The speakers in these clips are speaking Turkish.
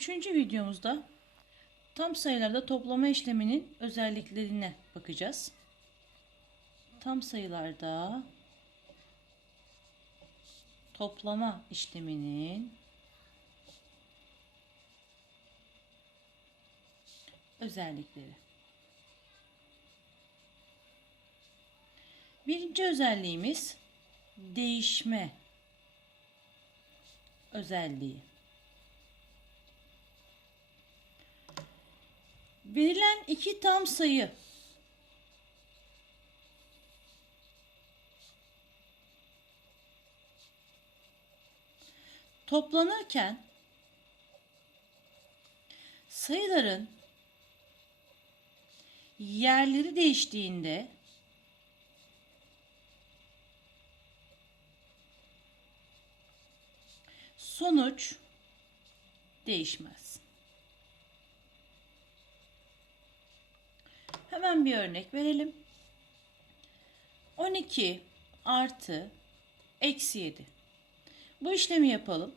Üçüncü videomuzda tam sayılarda toplama işleminin özelliklerine bakacağız. Tam sayılarda toplama işleminin özellikleri. Birinci özelliğimiz değişme özelliği. Verilen iki tam sayı toplanırken sayıların yerleri değiştiğinde sonuç değişmez. Hemen bir örnek verelim. 12 artı eksi 7. Bu işlemi yapalım.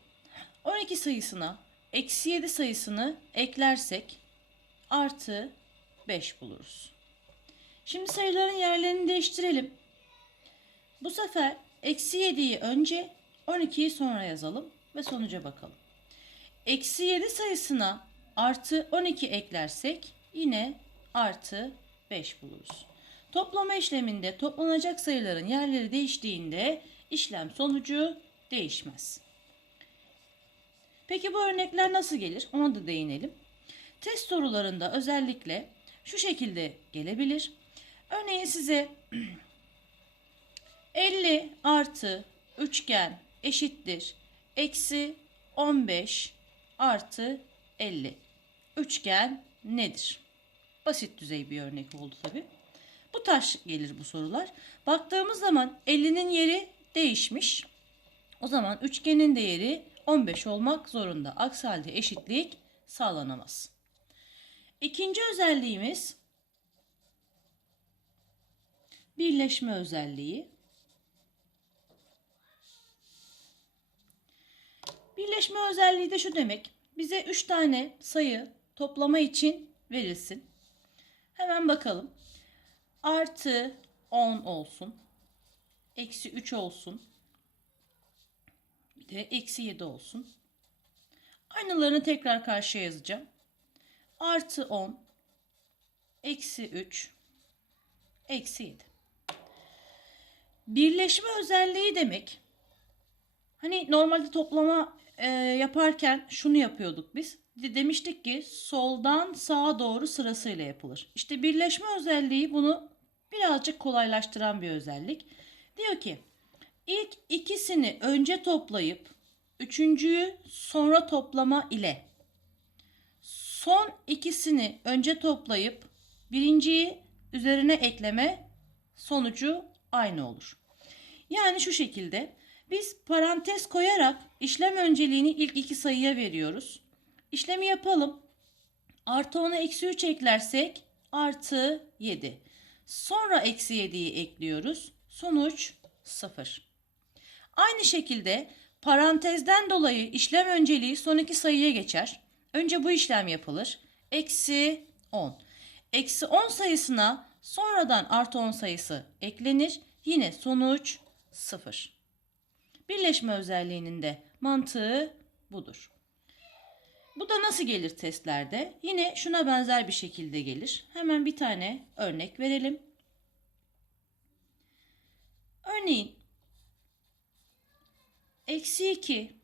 12 sayısına eksi 7 sayısını eklersek artı 5 buluruz. Şimdi sayıların yerlerini değiştirelim. Bu sefer eksi 7'yi önce 12'yi sonra yazalım ve sonuca bakalım. Eksi 7 sayısına artı 12 eklersek yine artı 5 buluruz. Toplama işleminde toplanacak sayıların yerleri değiştiğinde işlem sonucu değişmez. Peki bu örnekler nasıl gelir? Ona da değinelim. Test sorularında özellikle şu şekilde gelebilir. Örneğin size 50 artı üçgen eşittir eksi 15 artı 50. Üçgen nedir? Basit düzey bir örnek oldu tabi. Bu taş gelir bu sorular. Baktığımız zaman 50'nin yeri değişmiş. O zaman üçgenin değeri 15 olmak zorunda. Aksi halde eşitlik sağlanamaz. İkinci özelliğimiz birleşme özelliği. Birleşme özelliği de şu demek. Bize 3 tane sayı toplama için verilsin. Hemen bakalım. Artı 10 olsun. Eksi 3 olsun. Bir de eksi 7 olsun. Aynılarını tekrar karşıya yazacağım. Artı 10. Eksi 3. Eksi 7. Birleşme özelliği demek. Hani normalde toplama e, yaparken şunu yapıyorduk biz. De- Demiştik ki soldan sağa doğru sırasıyla yapılır. İşte birleşme özelliği bunu birazcık kolaylaştıran bir özellik. Diyor ki ilk ikisini önce toplayıp üçüncüyü sonra toplama ile son ikisini önce toplayıp birinciyi üzerine ekleme sonucu aynı olur. Yani şu şekilde biz parantez koyarak işlem önceliğini ilk iki sayıya veriyoruz. İşlemi yapalım. Artı 10'a eksi 3 eklersek artı 7. Sonra eksi 7'yi ekliyoruz. Sonuç 0. Aynı şekilde parantezden dolayı işlem önceliği son iki sayıya geçer. Önce bu işlem yapılır. Eksi 10. Eksi 10 sayısına sonradan artı 10 sayısı eklenir. Yine sonuç 0. Birleşme özelliğinin de mantığı budur. Bu da nasıl gelir testlerde? Yine şuna benzer bir şekilde gelir. Hemen bir tane örnek verelim. Örneğin eksi 2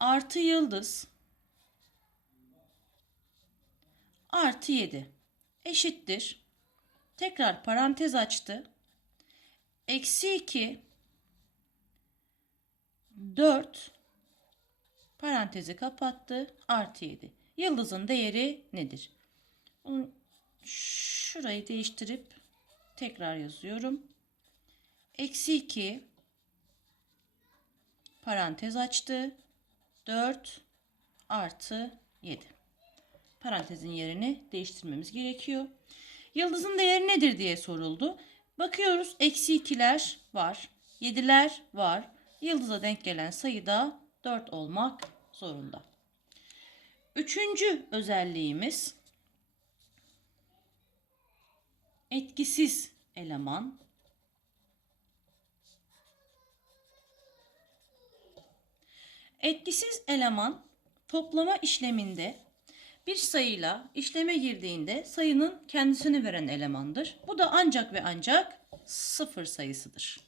artı yıldız artı 7 eşittir. Tekrar parantez açtı. Eksi 2 4 parantezi kapattı. Artı 7. Yıldızın değeri nedir? Bunu şurayı değiştirip tekrar yazıyorum. Eksi 2 parantez açtı. 4 artı 7. Parantezin yerini değiştirmemiz gerekiyor. Yıldızın değeri nedir diye soruldu. Bakıyoruz eksi 2'ler var. 7'ler var. Yıldıza denk gelen sayı da 4 olmak zorunda. Üçüncü özelliğimiz etkisiz eleman. Etkisiz eleman toplama işleminde bir sayıyla işleme girdiğinde sayının kendisini veren elemandır. Bu da ancak ve ancak sıfır sayısıdır.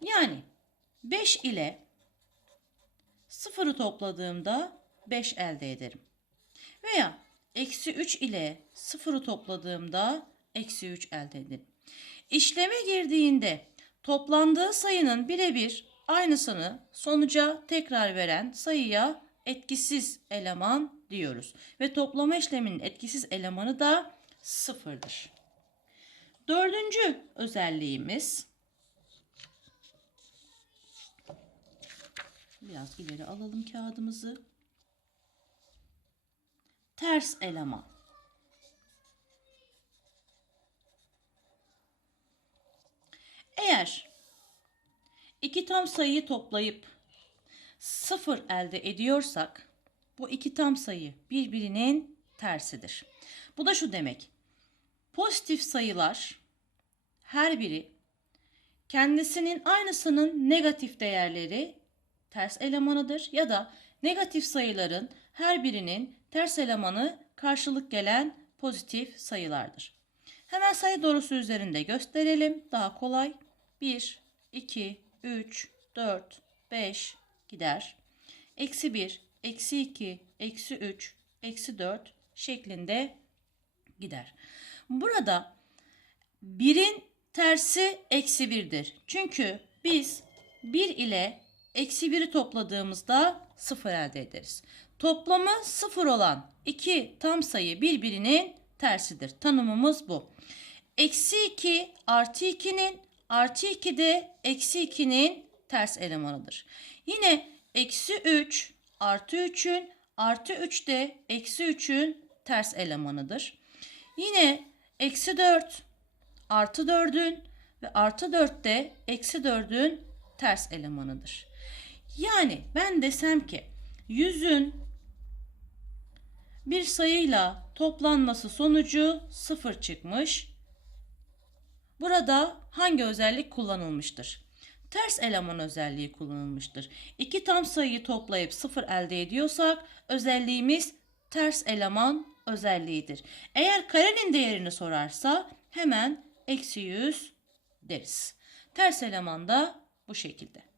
Yani 5 ile sıfırı topladığımda 5 elde ederim. Veya eksi 3 ile sıfırı topladığımda eksi 3 elde ederim. İşleme girdiğinde toplandığı sayının birebir aynısını sonuca tekrar veren sayıya etkisiz eleman diyoruz. Ve toplama işleminin etkisiz elemanı da sıfırdır. Dördüncü özelliğimiz biraz ileri alalım kağıdımızı. Ters eleman. Eğer iki tam sayıyı toplayıp sıfır elde ediyorsak bu iki tam sayı birbirinin tersidir. Bu da şu demek. Pozitif sayılar her biri kendisinin aynısının negatif değerleri ters elemanıdır ya da negatif sayıların her birinin ters elemanı karşılık gelen pozitif sayılardır. Hemen sayı doğrusu üzerinde gösterelim. Daha kolay. 1, 2, 3, 4, 5 gider. Eksi 1, eksi 2, eksi 3, eksi 4 şeklinde gider. Burada 1'in tersi eksi 1'dir. Çünkü biz 1 ile eksi 1'i topladığımızda 0 elde ederiz. Toplamı 0 olan iki tam sayı birbirinin tersidir. Tanımımız bu. Eksi 2 artı 2'nin artı 2 de eksi 2'nin ters elemanıdır. Yine eksi 3 artı 3'ün artı 3 de eksi 3'ün ters elemanıdır. Yine eksi 4 artı 4'ün ve artı 4 de eksi 4'ün ters elemanıdır. Yani ben desem ki 100'ün bir sayıyla toplanması sonucu 0 çıkmış. Burada hangi özellik kullanılmıştır? Ters eleman özelliği kullanılmıştır. İki tam sayıyı toplayıp 0 elde ediyorsak özelliğimiz ters eleman özelliğidir. Eğer karenin değerini sorarsa hemen eksi 100 deriz. Ters eleman da bu şekilde.